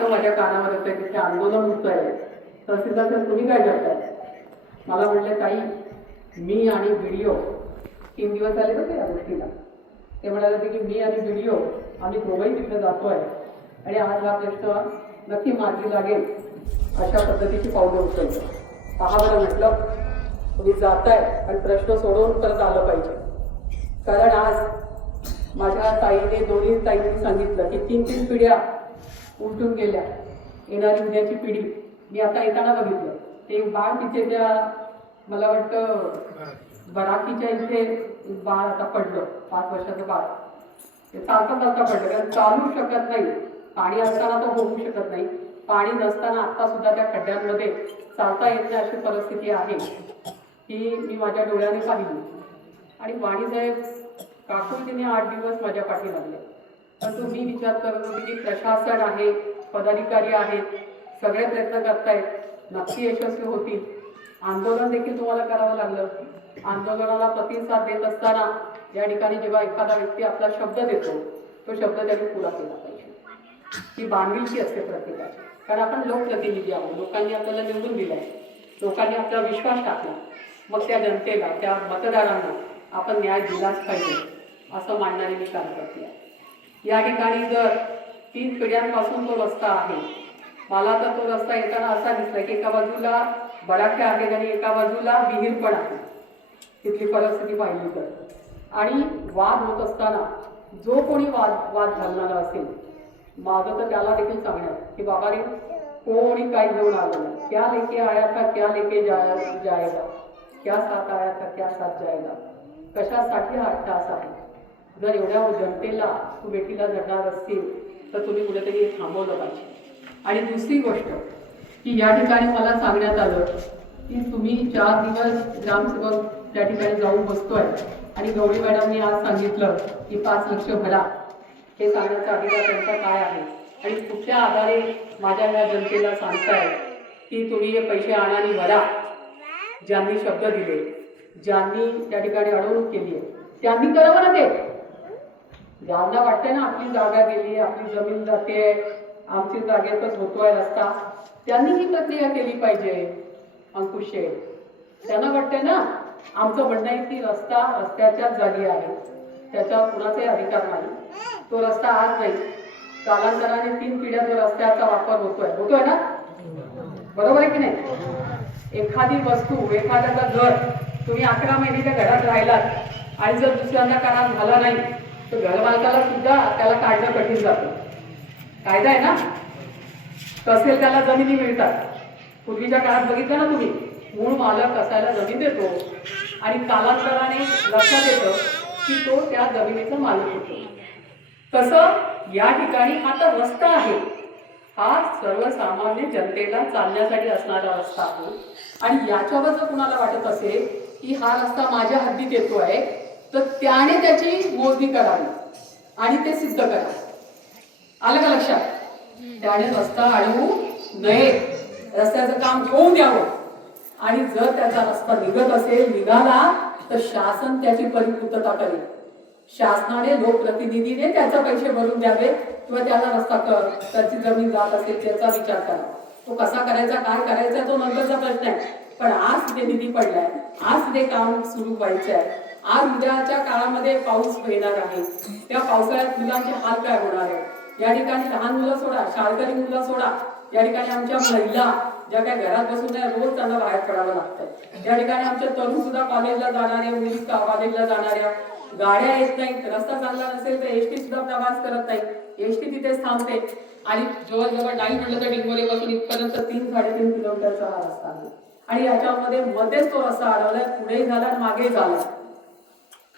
शब्द माझ्या कानावर येतोय तिथे आंदोलन होत आहे तहसीलदार तर तुम्ही काय करताय? मला म्हटलं ताई मी आणि व्हिडिओ तीन दिवस झाले होते या गोष्टीला. ते म्हणाले होते की मी आणि व्हिडिओ आम्ही दोघंही तिकडे आहे आणि आज हा प्रश्न नक्की मार्गी लागेल अशा पद्धतीची पावलं उचलतो पहा बरं म्हटलं तुम्ही जाताय आणि प्रश्न सोडवून परत आलं पाहिजे. कारण आज माझ्या ताईने दोन्ही ताईंनी सांगितलं की तीन तीन पिढ्या उलटून गेल्या. येणारी उद्याची पिढी मी आता येताना बघितलं. ते बाळ तिथे त्या मला वाटतं बराकीच्या इथे बाळ आता पडलं पाच वर्षाचं बाळ. ते चालता चालता पडलं कारण चालू शकत नाही. पाणी असताना तर होऊ शकत नाही. पाणी नसताना आता सुद्धा त्या खड्ड्यांमध्ये चालता येत नाही अशी परिस्थिती आहे. ही मी माझ्या डोळ्याने पाहिली. आणि वाणीसाहेब काकून तिने आठ दिवस माझ्या पाठी लागले. परंतु मी विचार करत होते की प्रशासन आहे पदाधिकारी आहेत सगळे प्रयत्न करतायत नक्की यशस्वी होतील. आंदोलन देखील तुम्हाला करावं लागलं. आंदोलनाला प्रतिसाद देत असताना या ठिकाणी जेव्हा एखादा व्यक्ती आपला शब्द देतो तो शब्द त्यांनी पुरा केला पाहिजे. ही बांधिलकी असते प्रत्येकाची. कारण आपण लोकप्रतिनिधी आहोत लोकांनी आपल्याला निवडून दिलाय. लोकांनी आपला विश्वास टाकला. मग त्या जनतेला त्या मतदारांना आपण न्याय दिलाच पाहिजे असं मांडणारी मी कार्यकर्ती आहे. या ठिकाणी जर तीन पिढ्यांपासून तो रस्ता आहे. मला तर तो रस्ता येताना असा दिसला की एका बाजूला बडाखे आहेत आणि एका बाजूला विहीर पण आहे. तिथली परिस्थिती पाहिली तर. आणि वाद होत असताना जो कोणी वाद वाद घालणारा असेल माझं तर त्याला देखील सांगण्यात की बाबा रे कोणी काय घेऊन आलं नाही. क्या लेके आया था क्या लेके जाया जायला क्या साथ आया था क्या साथ जायला कशासाठी हा अट्टास आहे? जर एवढ्या जनतेला तू बेटीला झडणार असतील तर तुम्ही कुठेतरी थांबवलं पाहिजे. आणि दुसरी गोष्ट की या ठिकाणी मला सांगण्यात आलं की तुम्ही चार दिवस ग्रामसेवक त्या ठिकाणी जाऊन बसतोय आणि गौरी मॅडमनी आज सांगितलं की पाच लक्ष भरा. हे सांगण्याचा अधिकार त्यांचा काय आहे? आणि कुठल्या आधारे माझ्या या जनतेला सांगताय की तुम्ही हे पैसे आणा आणि भरा? ज्यांनी शब्द दिले ज्यांनी त्या ठिकाणी अडवणूक केली आहे. त्यांनी करावं ना ते. ज्यांना वाटतंय ना आपली जागा गेली आपली जमीन जाते आमची जागेतच होतोय रस्ता. त्यांनी ही प्रक्रिया केली पाहिजे अंकुश. त्यांना वाटतंय ना आमचं म्हणणं आहे की रस्ता रस्त्याच्याच जागी आहे. त्याच्यावर कुणाचाही अधिकार नाही. तो रस्ता आज नाही. कालांतराने तीन पिढ्या जो रस्त्याचा वापर होतोय. होतोय ना? बरोबर आहे की नाही? एखादी वस्तू एखाद्याचं घर तुम्ही अकरा महिने त्या घरात राहिलात आणि जर दुसऱ्यांदा करार झाला नाही तर घरमालकाला सुद्धा त्याला काढणं कठीण जातं. कायदा आहे ना? कसेल त्याला जमिनी मिळतात. पूर्वीच्या काळात बघितलं ना तुम्ही? मूळ मालक कसायला जमीन देतो आणि कालांतराने लक्षात येतं की तो त्या जमिनीचा मालक होतो. तसं या ठिकाणी हा रस्ता आहे. हा सर्वसामान्य जनतेला चालण्यासाठी असणारा रस्ता आहे. आणि याच्यावर जर कुणाला वाटत असेल की हा रस्ता माझ्या हद्दीत येतो आहे तर त्याने त्याची मोजणी करावी आणि ते सिद्ध करावे. आलं का लक्षात? त्याने रस्ता अडवू नये. रस्त्याचं काम घेऊन द्यावं. आणि जर त्याचा रस्ता निघत असेल निघाला तर शासन त्याची परिपूर्तता करेल. शासनाने लोकप्रतिनिधीने त्याचे पैसे भरून द्यावे किंवा त्याला रस्ता कर त्याची जमीन जात असेल त्याचा विचार करा. तो कसा करायचा काय करायचा तो नंतरचा प्रश्न आहे. पण आज तिथे निधी पडलाय. आज ते काम सुरू व्हायचं आहे आज उद्याच्या काळामध्ये पाऊस येणार आहे. त्या पावसाळ्यात मुलांचे हाल काय होणार आहे या ठिकाणी लहान मुलं सोडा शाळकरी मुलं सोडा. या ठिकाणी आमच्या महिला ज्या काही घरात बसून त्या रोज त्यांना बाहेर पडावं लागतंय या ठिकाणी आमच्या तरुण सुद्धा कॉलेजला जाणाऱ्या मुली कॉलेजला जाणाऱ्या गाड्या येत नाहीत रस्ता चांगला नसेल तर एसटी सुद्धा प्रवास करत नाही एसटी तिथेच थांबते. आणि जवळजवळ नाही म्हटलं तर डिंगोरेपासून इथपर्यंत तीन साडेतीन किलोमीटरचा हा रस्ता आहे. आणि याच्यामध्ये मध्येच तो रस्ता अडवलाय पुढेही झाला आणि मागे झाला.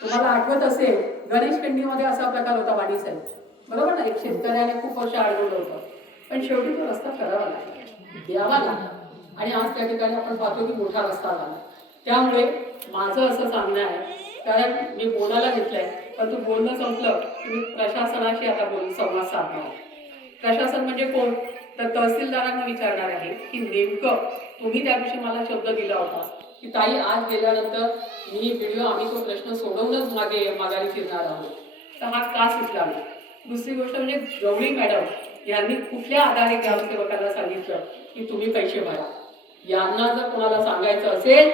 तुम्हाला आठवत असेल गणेशमध्ये असा प्रकार होता वाणी साहेब बरोबर ना? एक शेतकऱ्याने खूप वर्ष अडवलं होतं. पण शेवटी तो रस्ता करावा लागला. द्यावा लागला. आणि आज त्या ठिकाणी आपण पाहतो की मोठा रस्ता झाला. त्यामुळे माझं असं सांगणं आहे कारण मी बोलायला घेतलंय पण तू बोलणं संपलं की मी प्रशासनाशी आता बोलून संवाद साधणार प्रशासन म्हणजे कोण? तर तहसीलदारांना विचारणार आहे की नेमकं तुम्ही त्याविषयी मला शब्द दिला होता. की ताई आज गेल्यानंतर मी व्हिडिओ आम्ही तो प्रश्न सोडवूनच मागे माघारी फिरणार आहोत. तर हा का सुचला दुसरी गोष्ट म्हणजे गवळी मॅडम यांनी कुठल्या आधारे ग्रामसेवकांना सांगितलं की तुम्ही पैसे भरा? यांना जर कोणाला सांगायचं असेल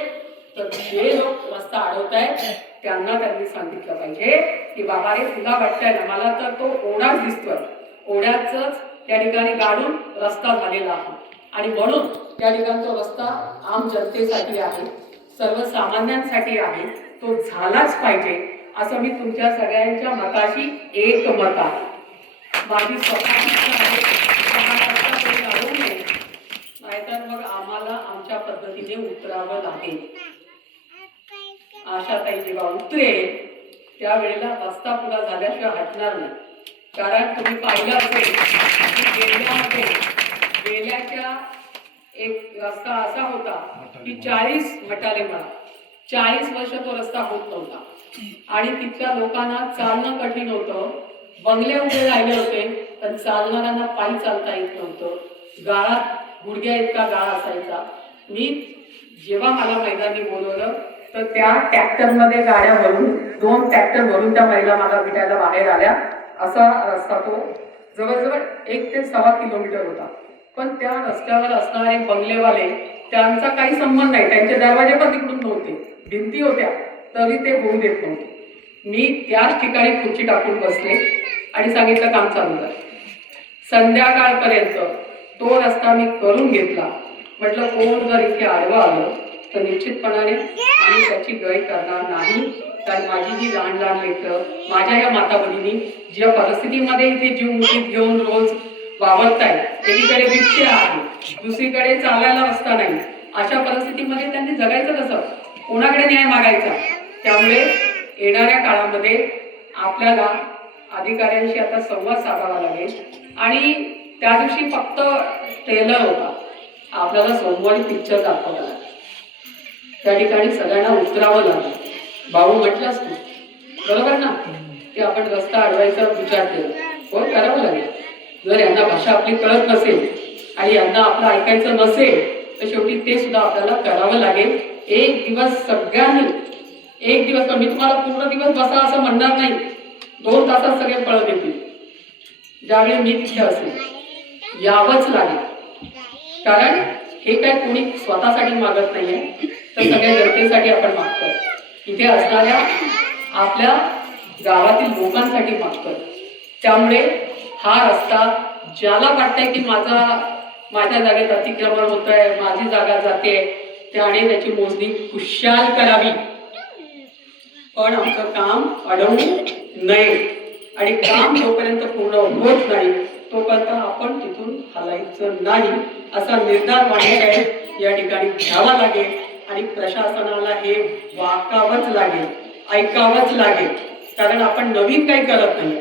तर जे लोक रस्ता अडवतायत त्यांना त्यांनी सांगितलं पाहिजे की बाबा रे तुला वाटतंय ना मला तर तो ओढाच दिसतोय. ओढ्याच त्या ठिकाणी गाडून रस्ता झालेला आहे. आणि म्हणून या ठिकाणचा रस्ता आम जनतेसाठी आहे. सर्वसामान्यांसाठी आहे. तो झालाच पाहिजे असं मी तुमच्या सगळ्यांच्या मताशी एक मत आहे. माझी स्वतःची नाहीतर मग आम्हाला आमच्या पद्धतीने उतरावं लागेल. आशाताई जेव्हा उतरेल त्यावेळेला रस्ता पुरा झाल्याशिवाय हटणार नाही. कारण तुम्ही पाहिलं असेल गेल्या गेल्यामध्ये गेल्याच्या एक रस्ता असा होता की चाळीस मटाले म्हणा. चाळीस वर्ष तो रस्ता होत नव्हता. आणि तिथल्या लोकांना चालणं कठीण होतं. बंगले उभे राहिले होते पण चालणाऱ्यांना पायी चालता येत नव्हतं. गाळात गुडघ्या इतका गाळा असायचा. मी जेव्हा मला मैदानी बोलवलं तर त्या ट्रॅक्टरमध्ये गाड्या भरून दोन ट्रॅक्टर भरून त्या महिला मला भेटायला बाहेर आल्या. असा रस्ता तो जवळजवळ एक ते सव्वा किलोमीटर होता. पण त्या रस्त्यावर असणारे बंगलेवाले त्यांचा काही संबंध नाही. त्यांचे दरवाजे पण तिकडून नव्हते. भिंती होत्या तरी ते होऊ देत नव्हते. मी त्याच ठिकाणी खुर्ची टाकून बसले आणि सांगितलं काम चालू झालं संध्याकाळपर्यंत तो रस्ता मी करून घेतला. म्हटलं कोण जर इथे आडवा आलं तर निश्चितपणाने आम्ही त्याची गय करणार नाही. कारण माझी जी लहान लहान लेकरं माझ्या या माता बहिणी ज्या परिस्थितीमध्ये इथे जीव मुठीत घेऊन रोज वावरतायत. एकीकडे बिबटे आहे दुसरीकडे चालायला रस्ता नाही. अशा परिस्थितीमध्ये त्यांनी जगायचं कसं? कोणाकडे न्याय मागायचा? त्यामुळे येणाऱ्या काळामध्ये आपल्याला अधिकाऱ्यांशी आता संवाद साधावा लागेल. आणि त्या दिवशी फक्त ट्रेलर होता. आपल्याला सोमवारी पिक्चर दाखवला लागेल. त्या ठिकाणी सगळ्यांना उतरावं लागेल. भाऊ म्हटलंच तू. बरोबर ना? की आपण रस्ता अडवायचा विचार केला. हो करावं लागेल. जर यांना भाषा आपली कळत नसेल आणि यांना आपलं ऐकायचं नसेल तर शेवटी ते सुद्धा आपल्याला करावं लागेल. एक दिवस सगळ्यांनी एक दिवस मी तुम्हाला पूर्ण दिवस बसा असं म्हणणार नाही. दोन तासात सगळे पळत येतील. ज्यावेळी मी तिथे असेल यावंच लागेल. कारण हे काय कोणी स्वतःसाठी मागत नाहीये तर सगळ्या जनतेसाठी आपण मागतोय. इथे असणाऱ्या आपल्या गावातील लोकांसाठी मागतोय. त्यामुळे हा रस्ता ज्याला वाटतंय की माझा माझ्या जागेत अतिक्रमण होत आहे माझी जागा जाते त्याने त्याची मोजणी खुशाल करावी. पण आमचं काम अडवू नये. आणि काम जोपर्यंत पूर्ण होत नाही तोपर्यंत आपण तिथून हलायचं नाही. असा निर्धार माझ्याकडे या ठिकाणी घ्यावा लागेल आणि प्रशासनाला हे वाकावंच लागेल ऐकावंच लागेल. कारण आपण नवीन काही करत नाही.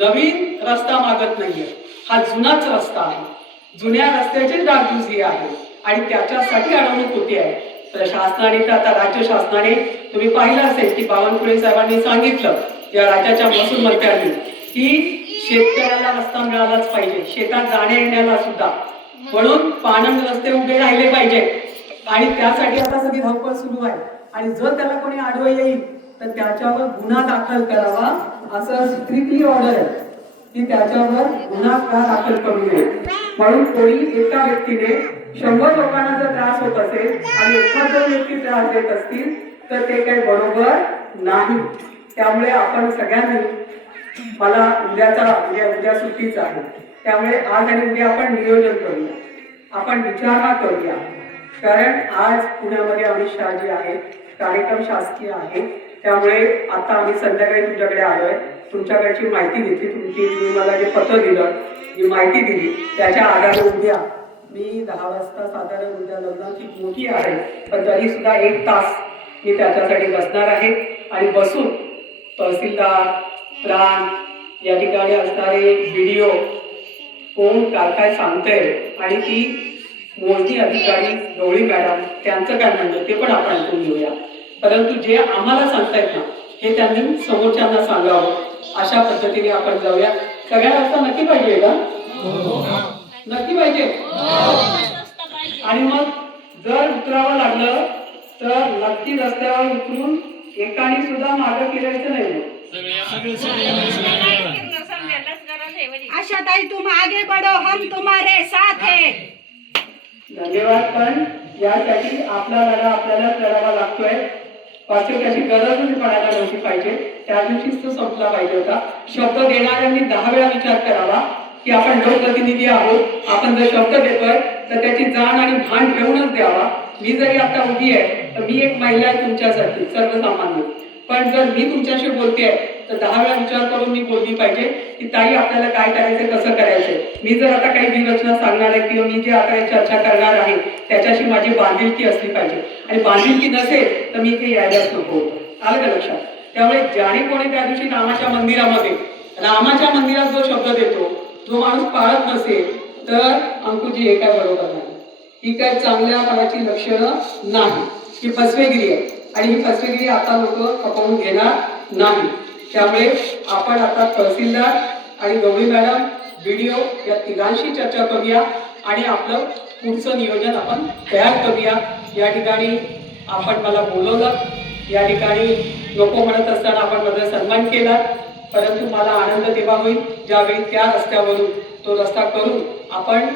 नवीन रस्ता मागत नाहीये. हा जुनाच रस्ता आहे. जुन्या रस्त्याची डागडुजी आहे आणि त्याच्यासाठी अडवणूक होती. आहे तर शासनाने तर आता राज्य शासनाने तुम्ही पाहिलं असेल की बावनकुळे साहेबांनी सांगितलं या राज्याच्या महसूल मंत्र्यांनी की शेतकऱ्याला रस्ता मिळालाच पाहिजे. शेतात जाण्या येण्याला सुद्धा. म्हणून पाणंद रस्ते उभे राहिले पाहिजे आणि त्यासाठी आता सगळी धावपळ सुरू आहे. आणि जर त्याला कोणी आडवं येईल तर त्याच्यावर गुन्हा दाखल करावा असं स्ट्रिक्टली ऑर्डर आहे. की त्याच्यावर गुन्हा का दाखल करू नये. म्हणून कोणी एका व्यक्तीने शंभर लोकांना जर त्रास होत असेल आणि एखाद जर व्यक्ती त्रास देत असतील तर ते काही बरोबर नाही. त्यामुळे आपण सगळ्यांनी मला उद्याचा उद्या उद्या सुट्टीच आहे. त्यामुळे आज आणि उद्या आपण नियोजन करूया. आपण विचारणा करूया. कारण आज पुण्यामध्ये अमित शहाजी आहेत कार्यक्रम शासकीय आहे त्यामुळे आता आम्ही संध्याकाळी तुमच्याकडे आलोय. तुमच्याकडची माहिती घेतली. तुमची तुम्ही मला जे पत्र दिलं जी माहिती दिली त्याच्या आधारे उद्या मी दहा वाजता साधारण उद्या लग्नाची मोठी आहे पण तरी सुद्धा एक तास मी त्याच्यासाठी बसणार आहे. आणि बसून तहसीलदार प्राण या ठिकाणी असणारे व्हिडिओ कोण काय काय सांगतंय आणि ती मोजणी अधिकारी गवळी मॅडम त्यांचं काय म्हणणं ते पण आपण ऐकून घेऊया. परंतु जे आम्हाला सांगतायत ना हे त्यांनी समोरच्यांना सांगावं. अशा पद्धतीने आपण जाऊया. सगळ्या रस्ता नक्की पाहिजे का? नक्की पाहिजे? आणि मग जर उतरावं लागलं तर नक्की रस्त्यावर उतरून एकाने सुद्धा मागं फिरायचं नाही. मग. आशाताई तुम आगे बढ़ो हम तुम्हारे साथ है. धन्यवाद पण यासाठी आपला लढा आपल्यालाच लढावा लागतोय. त्याची गरजच पडायला नव्हती पाहिजे. त्या दिवशीच तो संपला पाहिजे होता. शब्द देणाऱ्यांनी दहा वेळा विचार करावा की आपण लोकप्रतिनिधी आहोत. आपण जर शब्द देतोय तर त्याची जाण आणि भान ठेवूनच द्यावा. मी जरी आता उभी आहे तर मी एक महिला आहे तुमच्यासाठी सर्वसामान्य. पण जर मी तुमच्याशी बोलतेय तर दहा वेळा विचार करून मी बोलली पाहिजे की ताई आपल्याला काय करायचं कसं करायचंय? मी जर आता काही विरचना सांगणार आहे किंवा मी जे आता चर्चा करणार आहे त्याच्याशी माझी बांधिलकी असली पाहिजे. आणि बांधिलकी नसेल तर मी इथे यायलाच नको होतो. आलं का लक्षात? त्यामुळे ज्याने कोणी त्या दिवशी रामाच्या मंदिरामध्ये रामाच्या मंदिरात जो शब्द देतो जो माणूस पाळत नसेल तर अंकुजी हे काय बरोबर नाही. ही काय चांगल्या पणाची लक्षणं नाही. ही फसवेगिरी आहे. आणि ही फसवेगिरी आता लोक खपवून घेणार नाही. त्यामुळे आपण आता तहसीलदार आणि गौरी मॅडम व्हिडिओ या तिघांशी चर्चा करूया आणि आपलं पुढचं नियोजन आपण तयार करूया. या ठिकाणी आपण मला बोलवलं या ठिकाणी लोक म्हणत असताना आपण माझा सन्मान केला परंतु मला आनंद तेव्हा होईल ज्यावेळी त्या रस्त्यावरून तो रस्ता करून आपण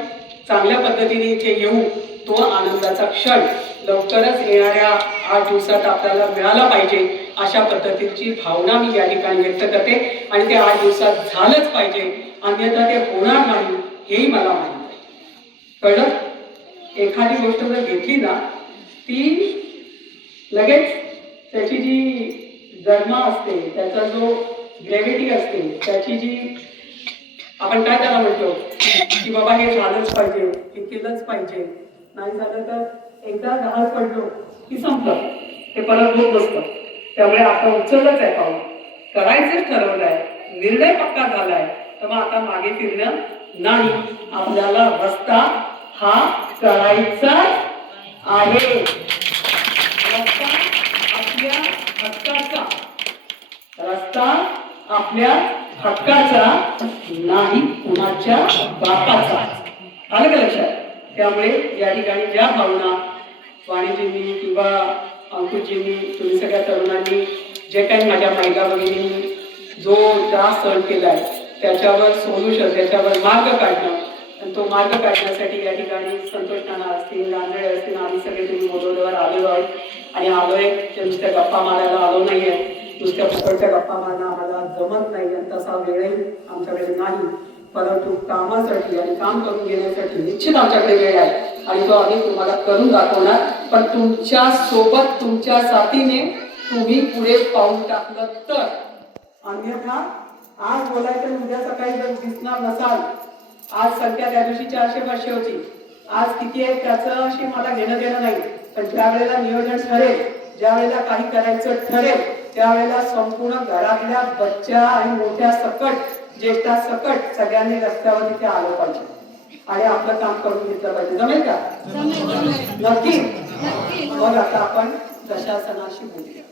चांगल्या पद्धतीने इथे येऊ तो आनंदाचा क्षण लवकरच येणाऱ्या आठ दिवसात आपल्याला मिळाला पाहिजे. अशा पद्धतीची भावना मी या ठिकाणी व्यक्त करते आणि ते आठ दिवसात झालंच पाहिजे. अन्यथा ते होणार नाही हेही मला माहिती आहे कळलं? एखादी गोष्ट जर घेतली ना ती लगेच त्याची जी जन्मा असते त्याचा जो ग्रॅव्हिटी असते त्याची जी आपण काय त्याला म्हणतो? की बाबा हे झालंच पाहिजे हे केलंच पाहिजे. नाही झालं तर एकदा जहाज पडलो की संपलं. ते परत होत नसतं त्यामुळे आता उचललंच आहे पाऊल. करायचंच ठरवलंय. निर्णय पक्का झालाय. तर मग आता मागे फिरणं नाही. आपल्याला रस्ता हा करायचा आहे. रस्ता आपल्या हक्काचा. रस्ता आपल्या हक्काचा नाही कुणाच्या बापाचा. आलं का लक्षात? त्यामुळे या ठिकाणी ज्या भावना वाणीजींनी किंवा अंकुशजींनी तुम्ही सगळ्या तरुणांनी जे काही माझ्या महिला भगिनींनी जो त्रास सहन केलाय त्याच्यावर सोल्युशन त्याच्यावर मार्ग काढणं. आणि तो मार्ग काढण्यासाठी या ठिकाणी संतोष नाना असतील रांजळे असतील आम्ही सगळे तुम्ही मोदोदेवर आलेलो आहोत. आणि आलोय ते नुसत्या गप्पा मारायला आलो नाही आहे नुसत्या फुकटच्या गप्पा मारणं आम्हाला जमत नाही. आणि तसा वेळही आमच्याकडे नाही. परंतु कामासाठी आणि काम करून घेण्यासाठी निश्चित आमच्याकडे वेळ आहे. आणि तो आम्ही तुम्हाला करून दाखवणार. पण तुमच्यासोबत तुमच्या साथीने तुम्ही पुढे पाऊल टाकलं तर. अन्यथा आज बोलायचं उद्या सकाळी जर दिसणार नसाल. आज संख्या त्या दिवशी चारशे पाचशे होती. आज किती आहे त्याचं अशी मला घेणं देणं नाही. पण ज्या वेळेला नियोजन ठरेल ज्या वेळेला काही करायचं ठरेल त्यावेळेला संपूर्ण घरातल्या बच्च्या आणि मोठ्या सकट ज्येष्ठा सकट सगळ्यांनी रस्त्यावर तिथे आलं पाहिजे. आणि आपलं काम करून घेतलं पाहिजे. जमेल का? नक्की. मग आता आपण प्रशासनाशी बोलूया.